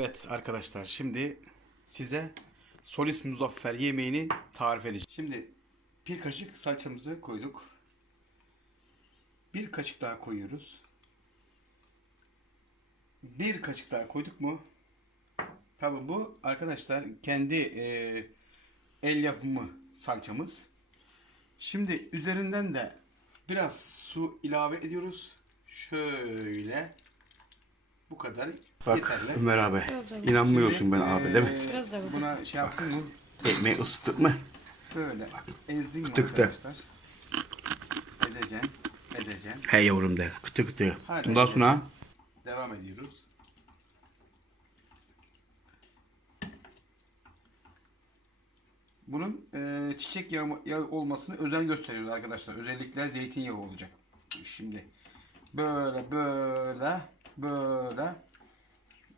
Evet arkadaşlar şimdi size Solis Muzaffer yemeğini tarif edeceğim. Şimdi bir kaşık salçamızı koyduk. Bir kaşık daha koyuyoruz. Bir kaşık daha koyduk mu? Tabi bu arkadaşlar kendi e, el yapımı salçamız. Şimdi üzerinden de biraz su ilave ediyoruz. Şöyle. Bu kadar Bak yeterli. Ömer abi. Biraz İnanmıyorsun ben abi değil mi? Biraz da. Buna şey yaptın mı? Ekmeği ısıttık mı? Böyle ezdin mi Kıtık da. arkadaşlar? Edeceksin, edeceksin. He yavrum de. Kıtı kıtı. Hadi. Bundan sonra Devam ediyoruz. Bunun e, çiçek yağı, yağı olmasını özen gösteriyoruz arkadaşlar. Özellikle zeytinyağı olacak. Şimdi böyle böyle böyle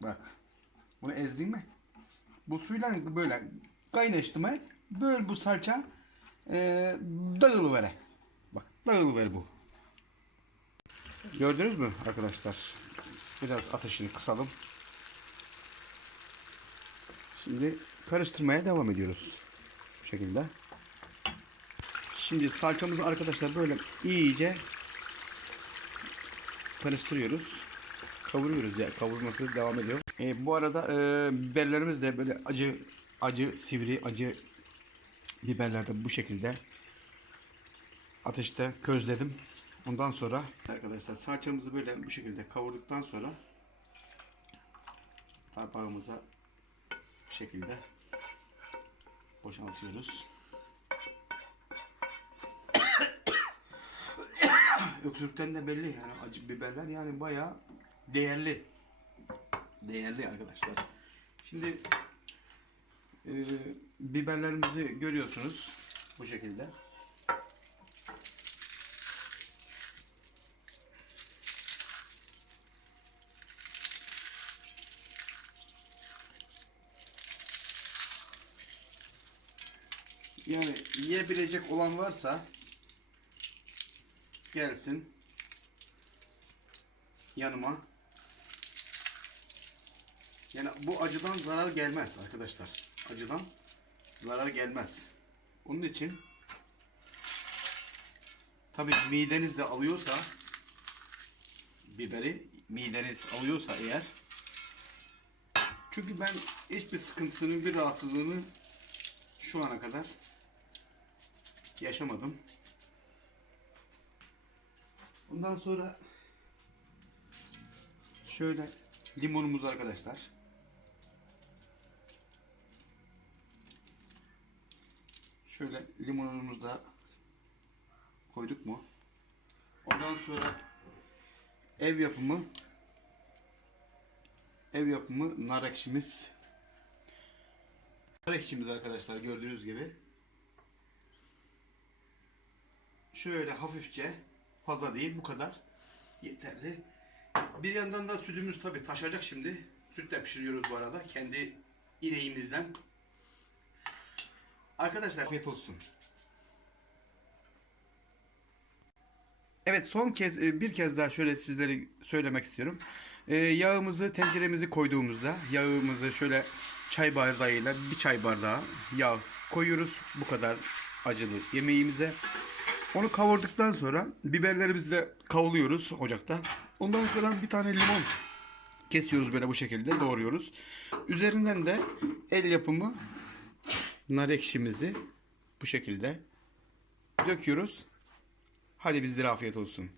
bak bunu ezdin mi? Bu suyla böyle kaynaştı mı? Böyle bu salça e, dağılıvere. Bak dağılıver bu. Gördünüz mü arkadaşlar? Biraz ateşini kısalım. Şimdi karıştırmaya devam ediyoruz. Bu şekilde. Şimdi salçamızı arkadaşlar böyle iyice karıştırıyoruz. Kavuruyoruz ya. Kavurması devam ediyor. E, bu arada e, biberlerimiz de böyle acı acı sivri acı biberler de bu şekilde ateşte közledim. Ondan sonra arkadaşlar salçamızı böyle bu şekilde kavurduktan sonra tabağımıza bu şekilde boşaltıyoruz. Öksürükten de belli yani acı biberler yani bayağı değerli. Değerli arkadaşlar. Şimdi e, biberlerimizi görüyorsunuz bu şekilde. Yani yiyebilecek olan varsa gelsin yanıma. Yani bu acıdan zarar gelmez arkadaşlar. Acıdan zarar gelmez. Onun için tabi mideniz de alıyorsa biberi mideniz alıyorsa eğer çünkü ben hiçbir sıkıntısını bir rahatsızlığını şu ana kadar yaşamadım. Ondan sonra şöyle limonumuz arkadaşlar. Şöyle limonumuzu da koyduk mu? Ondan sonra ev yapımı ev yapımı nar ekşimiz nar ekşimiz arkadaşlar gördüğünüz gibi şöyle hafifçe fazla değil bu kadar yeterli. Bir yandan da sütümüz tabi taşacak şimdi. Sütle pişiriyoruz bu arada kendi ineğimizden. Arkadaşlar afiyet olsun. Evet son kez e, bir kez daha şöyle sizlere söylemek istiyorum. Ee, yağımızı tenceremizi koyduğumuzda yağımızı şöyle çay bardağıyla bir çay bardağı yağ koyuyoruz. Bu kadar acılı yemeğimize. Onu kavurduktan sonra biberlerimizi de kavuluyoruz ocakta. Ondan sonra bir tane limon kesiyoruz böyle bu şekilde doğruyoruz. Üzerinden de el yapımı nar ekşimizi bu şekilde döküyoruz. Hadi bizlere afiyet olsun.